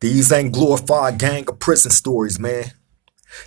These ain't glorified gang or prison stories, man.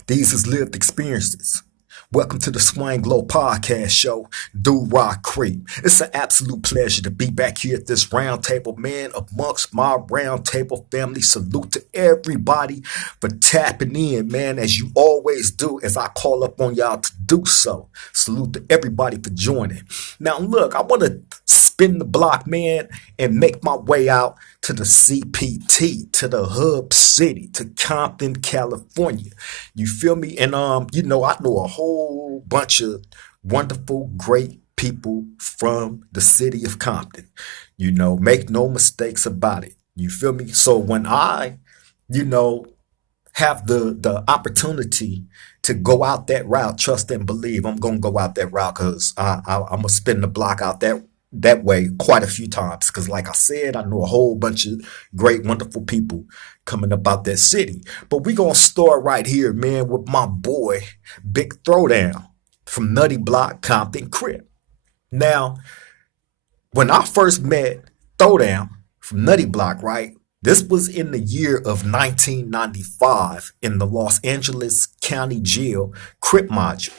These is lived experiences. Welcome to the Swang Glow Podcast Show, Blocc Compton Crip. It's an absolute pleasure to be back here at this round table, man, amongst my round table family. Salute to everybody for tapping in, man, as you always do, as I call up on y'all to do so. Salute to everybody for joining. Now, look, I want to spin the block, man, and make my way out to the CPT, to the hub city, to Compton, California. You feel me? And I know a whole bunch of wonderful, great people from the city of Compton. Make no mistakes about it. You feel me? So when I, you know, have the opportunity to go out that route, trust and believe, I'm gonna go out that route because I'm gonna spin the block out that way quite a few times. Because like I said, I know a whole bunch of great, wonderful people coming up out that city. But we gonna start right here, man, with my boy Big Throwdown from Nutty Blocc Compton Crip. Now, when I first met Throwdown from Nutty Blocc, right? This was in the year of 1995 in the Los Angeles County Jail Crip module,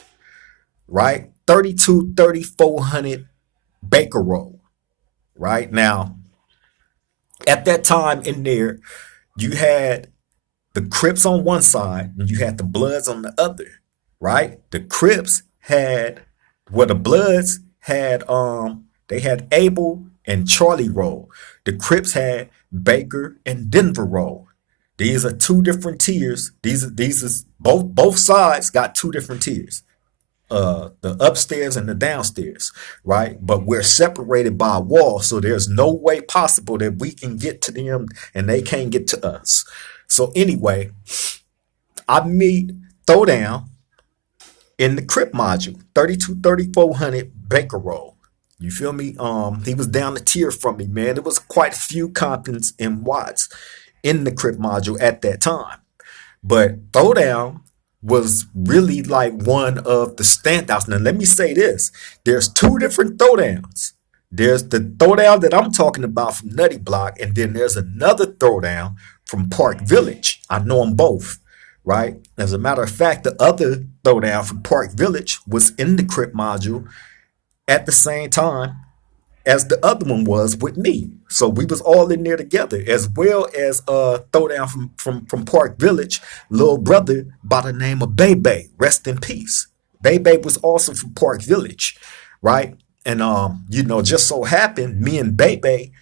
right? 3400 Baker Road, right? Now, at that time in there, you had the Crips on one side and you had the Bloods on the other, right? The Crips had, well, the Bloods had, they had Abel and Charlie Road. The Crips had Baker and Denver Road. These are two different tiers. These is both sides got two different tiers. The upstairs and the downstairs, right? But we're separated by a wall, so there's no way possible that we can get to them and they can't get to us. So anyway, I meet Throwdown in the Crip module, 3400 Baker Road. You feel me? He was down the tier from me, man. There was quite a few Comptons and Watts in the Crip module at that time. But Throwdown was really like one of the standouts. Now, let me say this. There's two different Throwdowns. There's the Throwdown that I'm talking about from Nutty Blocc, and then there's another Throwdown from Park Village. I know them both, right? As a matter of fact, the other Throwdown from Park Village was in the Crip module at the same time as the other one was with me. So we was all in there together, as well as Throwdown from Park Village, little brother by the name of Bebe, rest in peace. Bebe was also from Park Village, right? And just so happened, me and Bebe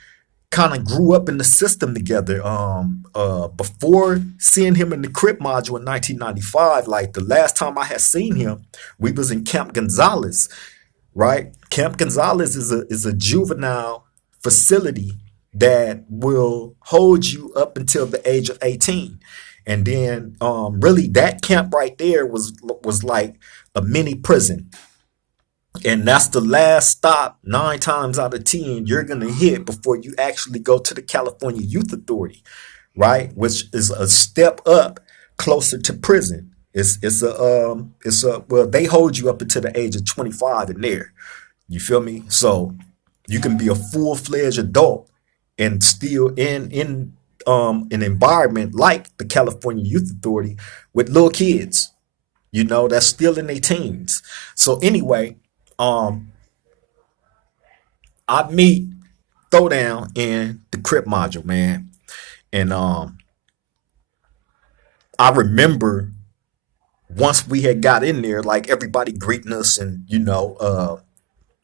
kind of grew up in the system together. Before seeing him in the Crip module in 1995, like the last time I had seen him, we was in Camp Gonzales, right? Camp Gonzales is a juvenile facility that will hold you up until the age of 18. And then really that camp right there was like a mini prison. And that's the last stop 9 times out of 10 you're gonna hit before you actually go to the California Youth Authority, right? Which is a step up closer to prison. Well, they hold you up until the age of 25 in there. You feel me? So you can be a full-fledged adult and still in an environment like the California Youth Authority with little kids, that's still in their teens. So anyway, I meet Throwdown in the Crip module, man. And I remember once we had got in there, like everybody greeting us and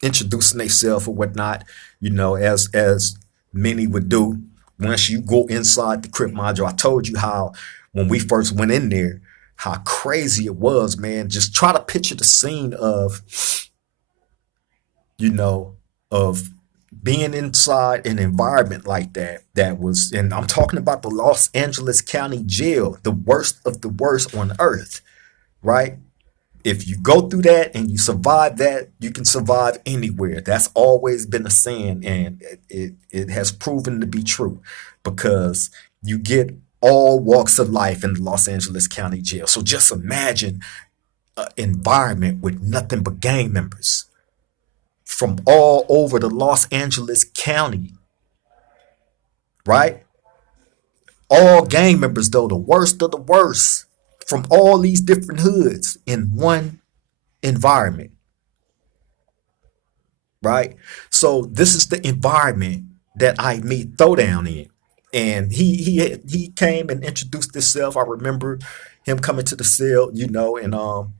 introducing themselves or whatnot, as many would do. Once you go inside the Crip module, I told you how when we first went in there, how crazy it was, man. Just try to picture the scene of, of being inside an environment like that. That was, and I'm talking about the Los Angeles County Jail, the worst of the worst on earth, right? If you go through that and you survive that, you can survive anywhere. That's always been a saying, and it has proven to be true because you get all walks of life in the Los Angeles County Jail. So just imagine an environment with nothing but gang members from all over the Los Angeles County, right? All gang members, though, the worst of the worst, from all these different hoods in one environment, right? So this is the environment that I meet Throwdown in, and he came and introduced himself. I remember him coming to the cell, and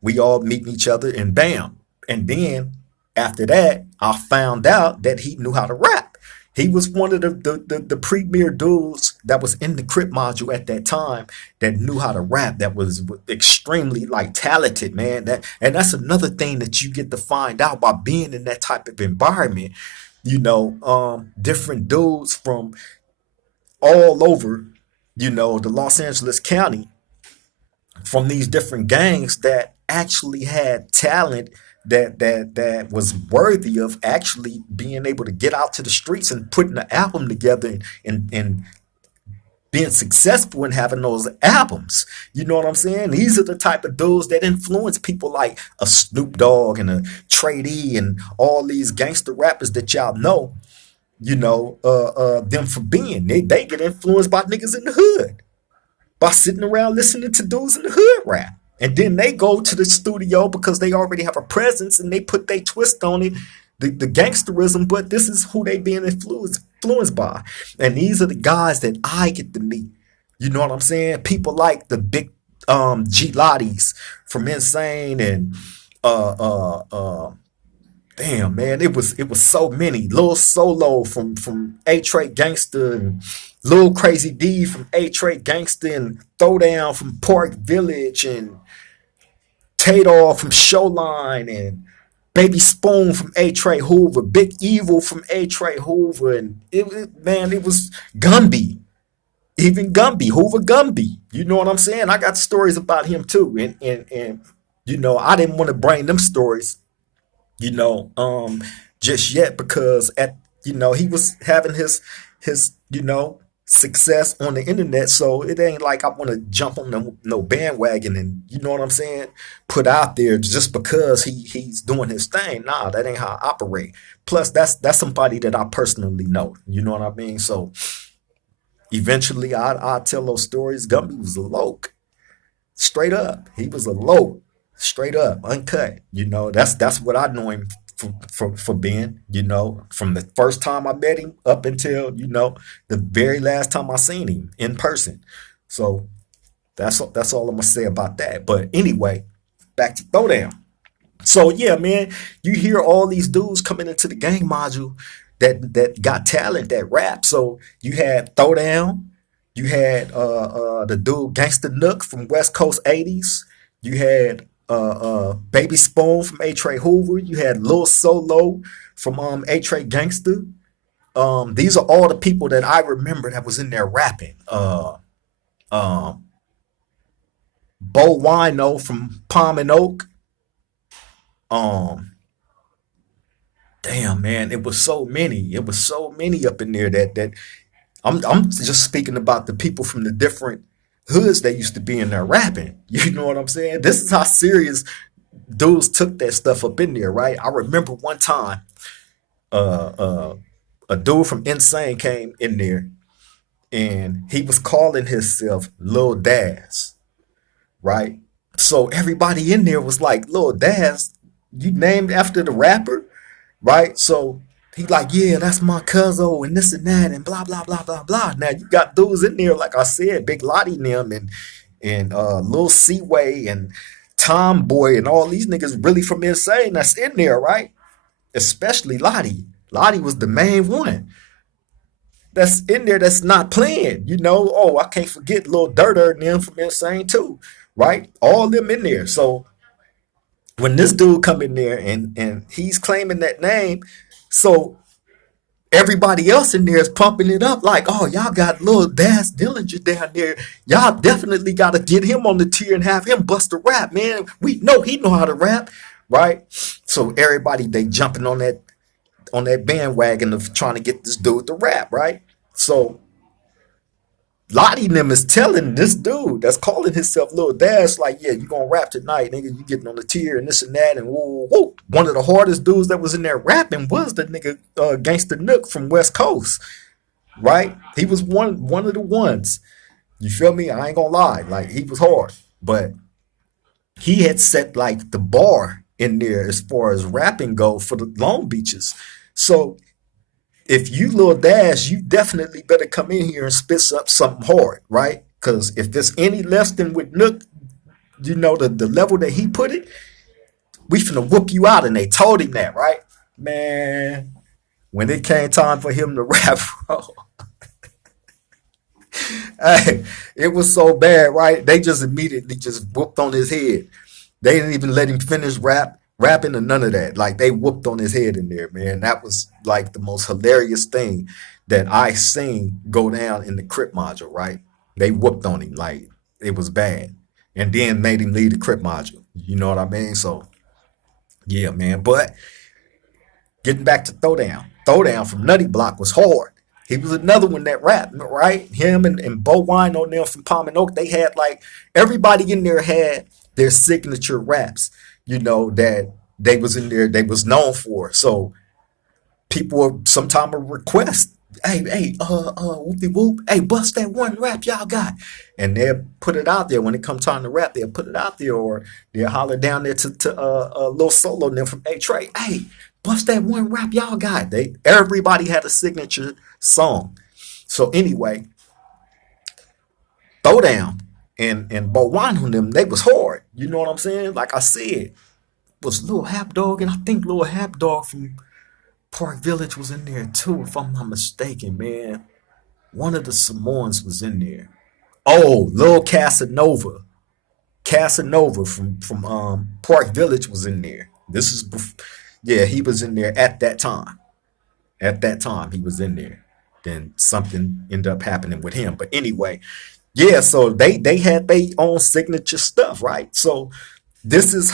we all meeting each other, and bam, and then after that, I found out that he knew how to rap. He was one of the premier dudes that was in the Crip module at that time that knew how to rap, that was extremely like talented, man. That's another thing that you get to find out by being in that type of environment. Different dudes from all over, the Los Angeles County, from these different gangs that actually had talent that was worthy of actually being able to get out to the streets and putting an album together, and being successful in having those albums. You know what I'm saying? These are the type of dudes that influence people like a Snoop Dogg and a Trey D and all these gangster rappers that y'all know, them for being. They get influenced by niggas in the hood by sitting around listening to dudes in the hood rap. And then they go to the studio because they already have a presence and they put their twist on it, the gangsterism, but this is who they being influenced by. And these are the guys that I get to meet. You know what I'm saying? People like the big G Lotties from Insane, and damn, man, it was so many. Lil Solo from A-Tray Gangster, and Lil Crazy D from A-Tray Gangster, and Throwdown from Park Village, and Tador from Showline, and Baby Spoon from A-Tray Hoover, Big Evil from A-Tray Hoover, and it was Gumby. Even Gumby, Hoover Gumby. You know what I'm saying? I got stories about him too. And I didn't want to bring them stories, you know, um, just yet, because he was having his success on the internet. So it ain't like I want to jump on no bandwagon and, you know what I'm saying, put out there just because he's doing his thing. Nah, that ain't how I operate. Plus, that's somebody that I personally know. You know what I mean? So eventually, I tell those stories. Gumby was a loke, straight up. He was a loke, straight up, uncut. That's what I know him for being. From the first time I met him up until the very last time I seen him in person. So that's all I'm gonna say about that. But anyway, back to Throwdown. So yeah, man, you hear all these dudes coming into the gang module that got talent, that rap. So you had Throwdown, you had the dude Gangsta Nook from West Coast '80s, you had Baby Spoon from A Tray Hoover, you had Lil Solo from A Tray Gangster. These are all the people that I remember that was in there rapping. Um, Bo Wino from Palm and Oak. Um, Damn, man, it was so many. It was so many up in there that I'm just speaking about the people from the different hoods that used to be in there rapping. You know what I'm saying? This is how serious dudes took that stuff up in there, right? I remember one time, uh, uh, a dude from Insane came in there and he was calling himself Lil Daz, right? So everybody in there was like, Lil Daz, you named after the rapper? Right? So he like, yeah, that's my cousin and this and that and blah blah blah blah blah. Now you got dudes in there, like I said, Big Lottie and them, and Lil Seaway and Tomboy and all these niggas really from Insane that's in there, right? Especially Lottie. Lottie was the main one that's in there that's not playing. Oh, I can't forget Lil Durder and them from Insane too, right? All them in there. So when this dude come in there and he's claiming that name, so everybody else in there is pumping it up like, oh, y'all got little Daz Dillinger down there. Y'all definitely got to get him on the tier and have him bust a rap, man. We know he know how to rap, right? So everybody, they jumping on that bandwagon of trying to get this dude to rap, right? So Lottie and them is telling this dude that's calling himself Lil Dash, like, yeah, you gonna rap tonight, nigga. You getting on the tier and this and that and woo, woo. One of the hardest dudes that was in there rapping was the nigga Gangsta Nook from West Coast. right? He was one of the ones. You feel me? I ain't gonna lie. Like he was hard, but he had set like the bar in there as far as rapping go for the Long Beaches. So if you Lil Dash, you definitely better come in here and spit up something hard, right? Because if there's any less than with Nook, you know the level that he put it, we finna whoop you out. And they told him that, right? Man, when it came time for him to rap, bro, hey, it was so bad, right? They just immediately just whooped on his head. They didn't even let him finish rapping or none of that. Like they whooped on his head in there, man. That was like the most hilarious thing that I seen go down in the Crip module, right? They whooped on him like it was bad. And then made him leave the Crip module. You know what I mean? So yeah, man. But getting back to Throwdown. Throwdown from Nutty Blocc was hard. He was another one that rapped, right? Him and Bo Wine on them from Palm and Oak, they had like everybody in there had their signature raps, you know, that they was in there, they was known for. So people would sometime request, whoopie whoop, hey, bust that one rap y'all got. And they'll put it out there when it comes time to rap, they'll put it out there, or they'll holler down there to Lil Solo and them from A Trey, hey, bust that one rap y'all got. Everybody had a signature song. So anyway, Throwdown and Bo Wine on them, they was hard. You know what I'm saying? Like I said, was Lil Hap Dog, and I think Lil Hap Dog from Park Village was in there too, if I'm not mistaken, man. One of the Samoans was in there. Oh, Lil Casanova. Casanova from Park Village was in there. Yeah, he was in there at that time. At that time, he was in there. Then something ended up happening with him. But anyway, yeah, so they had their own signature stuff, right? So this is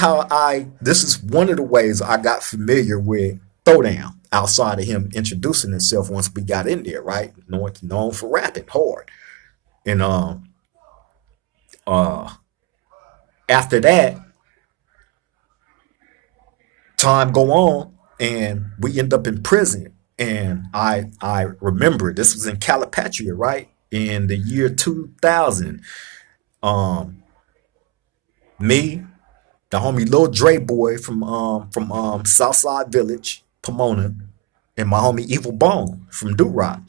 one of the ways I got familiar with Throwdown outside of him introducing himself once we got in there, right? Known for rapping hard. And uh after that, time go on and we end up in prison. And I remember this was in Calipatria, right? In the year 2000. Um Me, the homie Lil Dre boy from Southside Village, Pomona, and my homie Evil Bone from Do Rock,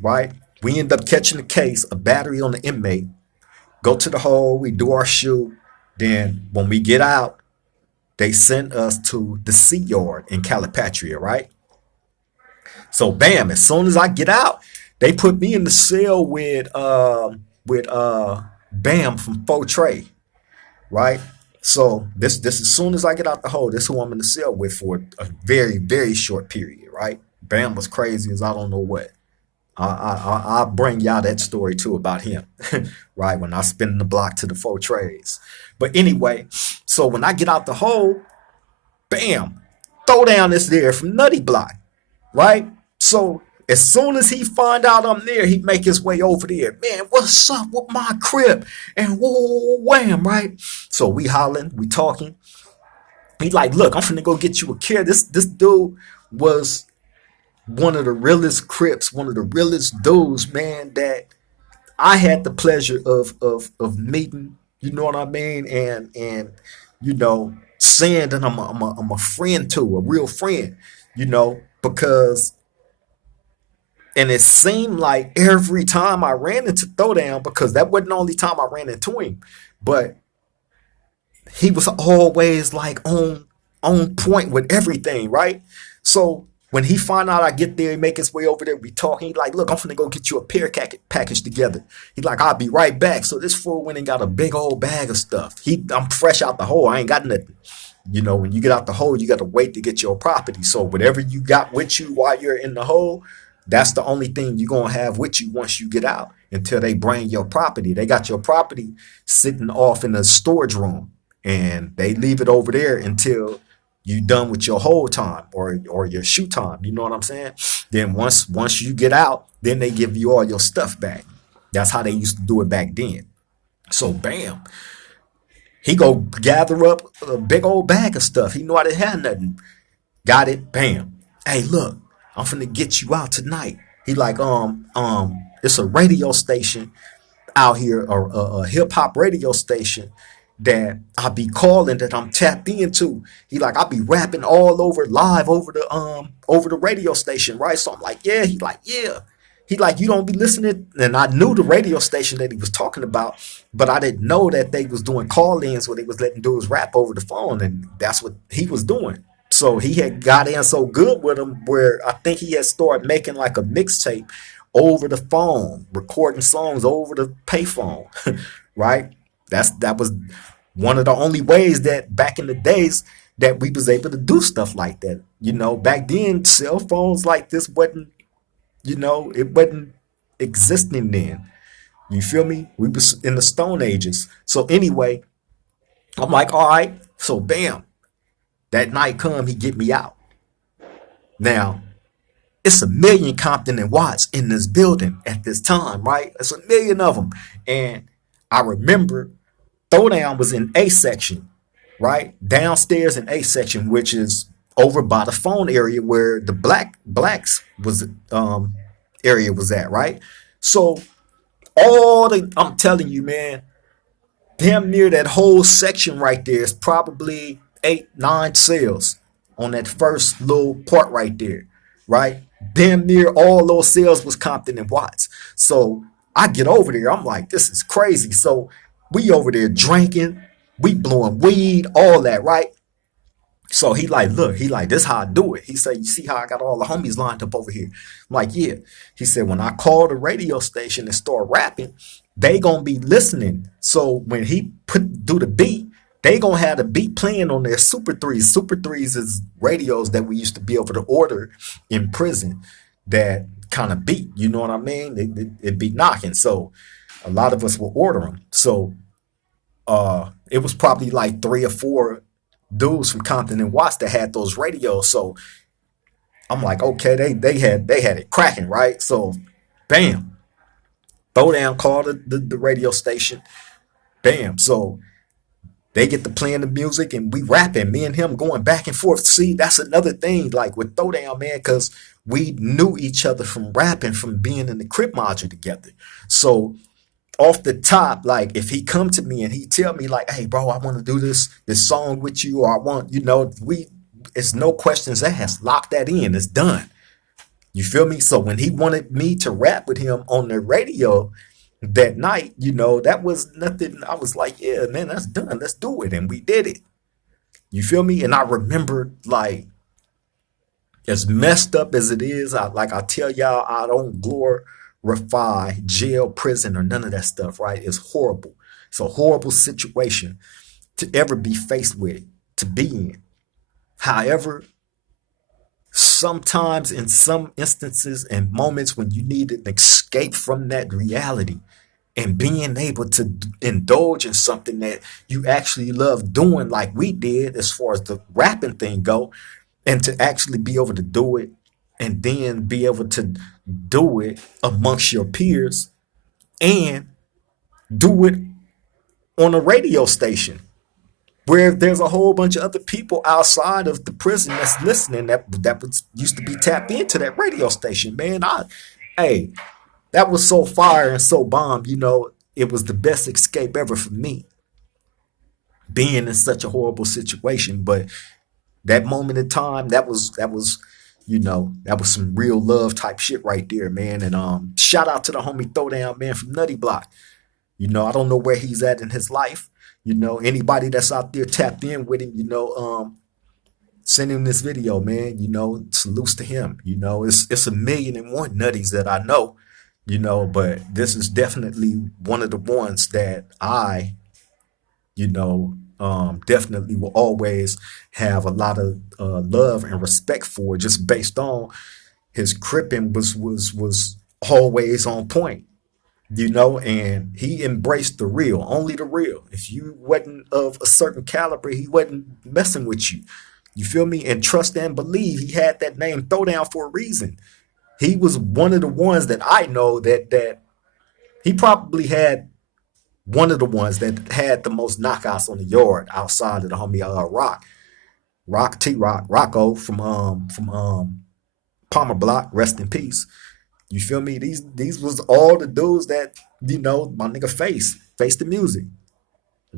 right? We end up catching the case, a battery on the inmate, go to the hole, we do our shoot. Then when we get out, they sent us to the C yard in Calipatria, right? So bam, as soon as I get out, they put me in the cell with Bam from Faux Trey, right? So this as soon as I get out the hole, this is who I'm in the cell with for a very, very short period, right? Bam was crazy as I don't know what. I'll bring y'all that story too about him, right? When I spin the block to the faux trades. But anyway, so when I get out the hole, bam, Throwdown is there from Nutty Blocc, right? So as soon as he find out I'm there, he make his way over there. Man, what's up with my crib? And whoa, wham, right? So we hollering, we talking. He like, look, I'm finna go get you a care. This dude was one of the realest Crips, one of the realest dudes, man, that I had the pleasure of meeting. You know what I mean? And you know, saying that I'm a friend to, a real friend, you know, because and it seemed like every time I ran into Throwdown, because that wasn't the only time I ran into him, but he was always like on point with everything, right? So when he find out I get there, he make his way over there, we talk. He like, look, I'm finna go get you a package together. He like, I'll be right back. So this fool went and got a big old bag of stuff. I'm fresh out the hole. I ain't got nothing. You know, when you get out the hole, you got to wait to get your property. So whatever you got with you while you're in the hole, that's the only thing you're going to have with you once you get out until they bring your property. They got your property sitting off in a storage room and they leave it over there until you done with your whole time or your shoot time. You know what I'm saying? Then once you get out, then they give you all your stuff back. That's how they used to do it back then. So bam, he go gather up a big old bag of stuff. He knew I didn't have nothing. Got it, bam. Hey, look, I'm finna get you out tonight. He like, it's a radio station out here, or a hip hop radio station that I be calling, that I'm tapped into. He like, I be rapping all over live over the radio station, right? So I'm like, yeah. He like, yeah. He like, you don't be listening. And I knew the radio station that he was talking about, but I didn't know that they was doing call-ins where they was letting dudes rap over the phone, and that's what he was doing. So he had got in so good with him where I think he had started making like a mixtape over the phone, recording songs over the payphone, right? That was one of the only ways that back in the days that we was able to do stuff like that. Back then cell phones like this wasn't, it wasn't existing then. You feel me? We was in the Stone Ages. So anyway, I'm like, all right. So bam, that night come, he get me out. Now, it's a million Compton and Watts in this building at this time, right? It's a million of them. And I remember Throwdown was in A section, right? Downstairs in A section, which is over by the phone area where the blacks was area was at, right? So I'm telling you, man, damn near that whole section right there is probably 8, 9 cells on that first little part right there, right? Damn near all those cells was Compton and Watts. So I get over there, I'm like, this is crazy. So we over there drinking, we blowing weed, all that, right? So he like, look, he like, this how I do it. He said, you see how I got all the homies lined up over here? I'm like, yeah. He said, when I call the radio station and start rapping, they gonna be listening. So when he do the beat, they gonna have the beat playing on their Super 3s. Super 3s is radios that we used to be able to order in prison that kind of beat, you know what I mean? It be knocking. So a lot of us will order them. So it was probably like 3 or 4 dudes from Compton and Watts that had those radios. So I'm like, okay, they had it cracking, right? So bam, Throwdown called the radio station. Bam. So they get to playing the music and we rapping, me and him going back and forth. See, that's another thing, like with Throwdown, man, because we knew each other from rapping, from being in the Crip module together. So off the top, like if he come to me and he tell me like, hey bro, I want to do this song with you, or I want, it's no questions asked. Lock that in. It's done. You feel me? So when he wanted me to rap with him on the radio that night, that was nothing. I was like, yeah, man, that's done. Let's do it. And we did it. You feel me? And I remember, like, as messed up as it is, I tell y'all, I don't glorify jail, prison, or none of that stuff, right? It's horrible. It's a horrible situation to ever be faced with, to be in. However, sometimes in some instances and moments when you need an escape from that reality and being able to indulge in something that you actually love doing, like we did as far as the rapping thing go, and to actually be able to do it and then be able to do it amongst your peers and do it on a radio station where there's a whole bunch of other people outside of the prison that's listening that was used to be tapped into that radio station, man. Hey, that was so fire and so bomb, it was the best escape ever for me, being in such a horrible situation. But that moment in time, that was some real love type shit right there, man. And shout out to the homie Throwdown, man, from Nutty Blocc. I don't know where he's at in his life. Anybody that's out there tapped in with him, send him this video, man. Salutes to him. It's 1,000,001 nutties that I know, but this is definitely one of the ones that I, definitely will always have a lot of love and respect for, just based on his cripping was always on point. And he embraced the real, only the real. If you wasn't of a certain caliber, he wasn't messing with you. You feel me? And trust and believe, he had that name Throwdown for a reason. He was one of the ones that I know that he probably had one of the ones that had the most knockouts on the yard outside of the homie Rocco from Palmer Block, rest in peace. You feel me? These was all the dudes that, my nigga Face the Music.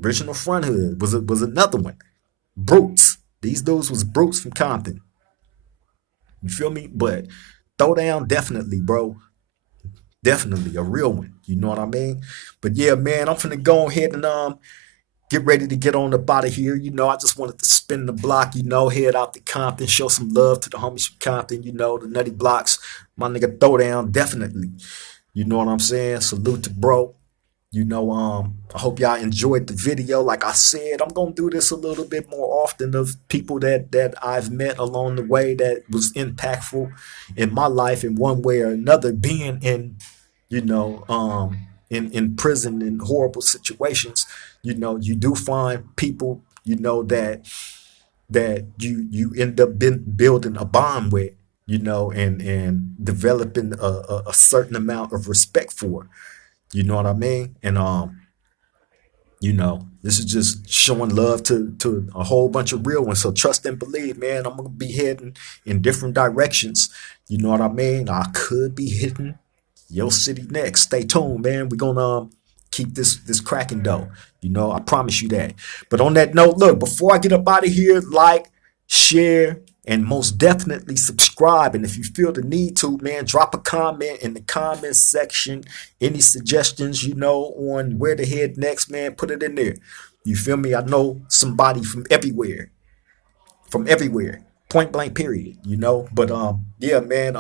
Original Front Hood was another one. Brutes. These dudes was brutes from Compton. You feel me? But Throwdown, definitely, bro. Definitely a real one. You know what I mean? But yeah, man, I'm finna go ahead and get ready to get on up out of here. I just wanted to spin the block, head out to Compton, show some love to the homies from Compton, the Nutty Bloccs. My nigga Throwdown, definitely. You know what I'm saying? Salute to bro. I hope y'all enjoyed the video. Like I said, I'm gonna do this a little bit more often of people that I've met along the way that was impactful in my life in one way or another, being in, you know, um, in prison in horrible situations. You do find people, that you end up building a bond with, and developing a certain amount of respect for. You know what I mean? And this is just showing love to a whole bunch of real ones. So trust and believe, man. I'm gonna be heading in different directions. You know what I mean? I could be hitting your city next. Stay tuned, man. We're gonna keep this cracking though. I promise you that. But on that note, look, before I get up out of here, like, share, and most definitely subscribe. And if you feel the need to, man, drop a comment in the comment section. Any suggestions, on where to head next, man, put it in there. You feel me? I know somebody from everywhere, point blank period, but yeah, man,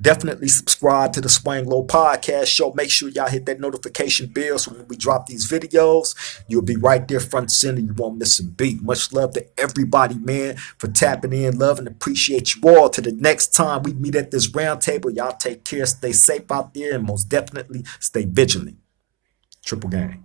definitely subscribe to the Swang Low podcast show. Make sure y'all hit that notification bell so when we drop these videos, you'll be right there front and center. You won't miss a beat. Much love to everybody, man, for tapping in. Love and appreciate you all. To the next time we meet at this round table, y'all take care, stay safe out there, and most definitely stay vigilant. Triple gang.